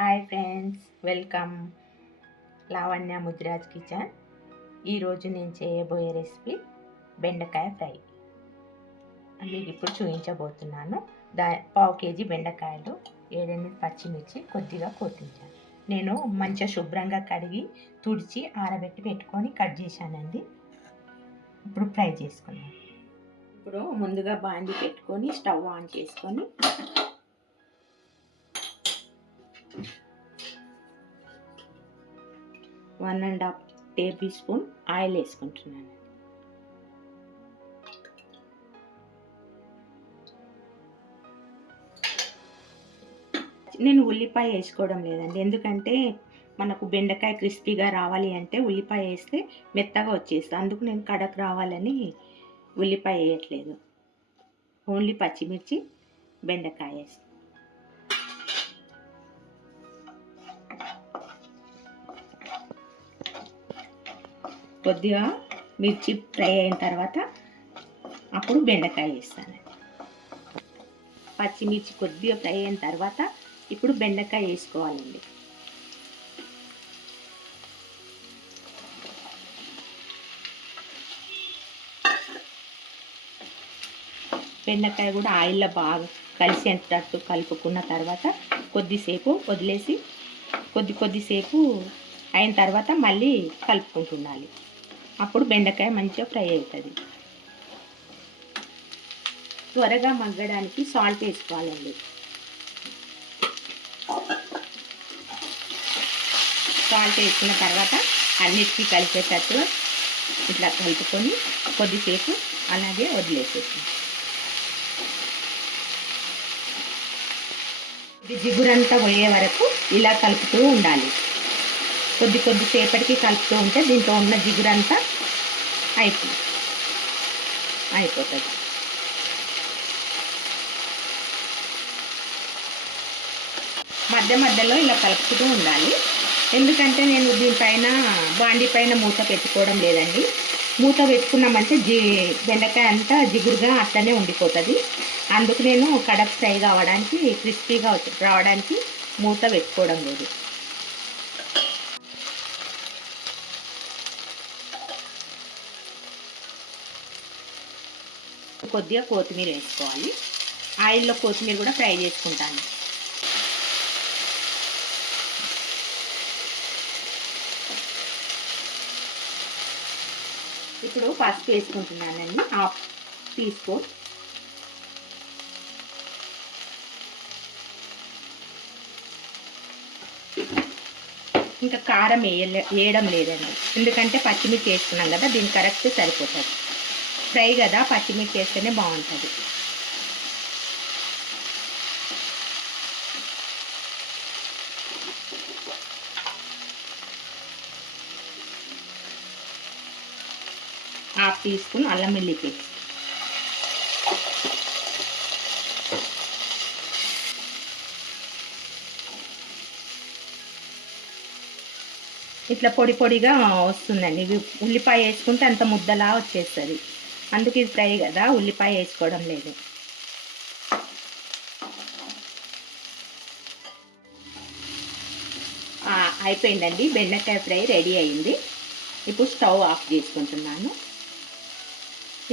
Hi friends, welcome Lavanya Mudraj kitchen. ఈరోజు నేను చేయబోయే రెసిపీ బెండకాయ ఫ్రై. మీకు ఇప్పుడు చూపించబోతున్నాను. పావు కేజీ బెండకాయలు, 7-8 పచ్చిమిర్చి, కొద్దిగా కొత్తిమీర నేను మంచిగా శుభ్రంగా కడిగి తుడిచి ఆరబెట్టి పెట్టుకొని కట్ చేశానండి. ఇప్పుడు ఫ్రై చేసుకున్నాను. ఇప్పుడు ముందుగా బాండి పెట్టుకొని స్టవ్ ఆన్ చేసుకొని 1.5 టేబుల్ స్పూన్ ఆయిల్ వేసుకుంటున్నాను. నేను ఉల్లిపాయ వేసుకోవడం లేదండి, ఎందుకంటే మనకు బెండకాయ క్రిస్పీగా రావాలి అంటే ఉల్లిపాయ వేస్తే మెత్తగా వచ్చేస్తుంది. అందుకు నేను కడక్ రావాలని ఉల్లిపాయ వేయట్లేదు. ఓన్లీ పచ్చిమిర్చి, బెండకాయ వేస్తాను. కొద్దిగా మిర్చి ఫ్రై అయిన తర్వాత అప్పుడు బెండకాయ వేస్తాను. పచ్చిమిర్చి కొద్దిగా ఫ్రై అయిన తర్వాత ఇప్పుడు బెండకాయ వేసుకోవాలండి. బెండకాయ కూడా ఆయిల్లో బాగా కలిసేటట్టు కలుపుకున్న తర్వాత కొద్దిసేపు వదిలేసి కొద్దిసేపు అయిన తర్వాత మళ్ళీ కలుపుకుంటుండాలి. అప్పుడు బెండకాయ మంచిగా ఫ్రై అవుతుంది. త్వరగా మగ్గడానికి సాల్ట్ వేసుకోవాలండి. సాల్ట్ వేసుకున్న తర్వాత అన్నిటికీ కలిపేటట్టుగా ఇట్లా కలుపుకొని కొద్దిసేపు అలాగే వదిలేసేసి జిగురంతా పోయే వరకు ఇలా కలుపుతూ ఉండాలి. కొద్దిసేపటికి కలుపుతూ ఉంటే దీంట్లో ఉన్న జిగురంతా అయిపోతుంది. మధ్యలో ఇలా కలుపుతూ ఉండాలి. ఎందుకంటే నేను దీనిపైన బాండీ పైన మూత పెట్టుకోవడం లేదండి. మూత పెట్టుకున్నామంటే బెండకాయ అంతా జిగురుగా అట్లనే ఉండిపోతుంది. అందుకు నేను కడక్ ఫ్రై కావడానికి, క్రిస్పీగా రావడానికి మూత పెట్టుకోవడం లేదు. కొద్దిగా కొత్తిమీర వేసుకోవాలి. ఆయిల్లో కొత్తిమీర కూడా ఫ్రై చేసుకుంటాను. ఇప్పుడు పసుపు వేసుకుంటున్నానండి, 1/2 టీ స్పూన్. ఇంకా కారం వేయడం లేదండి, ఎందుకంటే పచ్చిమిర్చి వేసుకున్నాం కదా, దీనికి కరెక్ట్ సరిపోతుంది. ఫ్రై కదా, పచ్చిమిర్చి వేస్తేనే బాగుంటుంది. హాఫ్ టీ స్పూన్ అల్లం వెల్లుల్లి పేస్ట్. ఇట్లా పొడిగా వస్తుందండి. ఉల్లిపాయ వేసుకుంటే అంత ముద్దలా వచ్చేస్తుంది. అందుకే ఇది ఫ్రై కదా, ఉల్లిపాయ వేసుకోవడం లేదు. అయిపోయిందండి, బెండకాయ ఫ్రై రెడీ అయింది. ఇప్పుడు స్టవ్ ఆఫ్ చేసుకుంటున్నాను.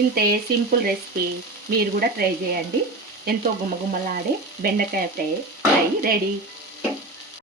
ఇంతే సింపుల్ రెసిపీ, మీరు కూడా ట్రై చేయండి. ఎంతో గుమగుమలాడే బెండకాయ ఫ్రై రెడీ.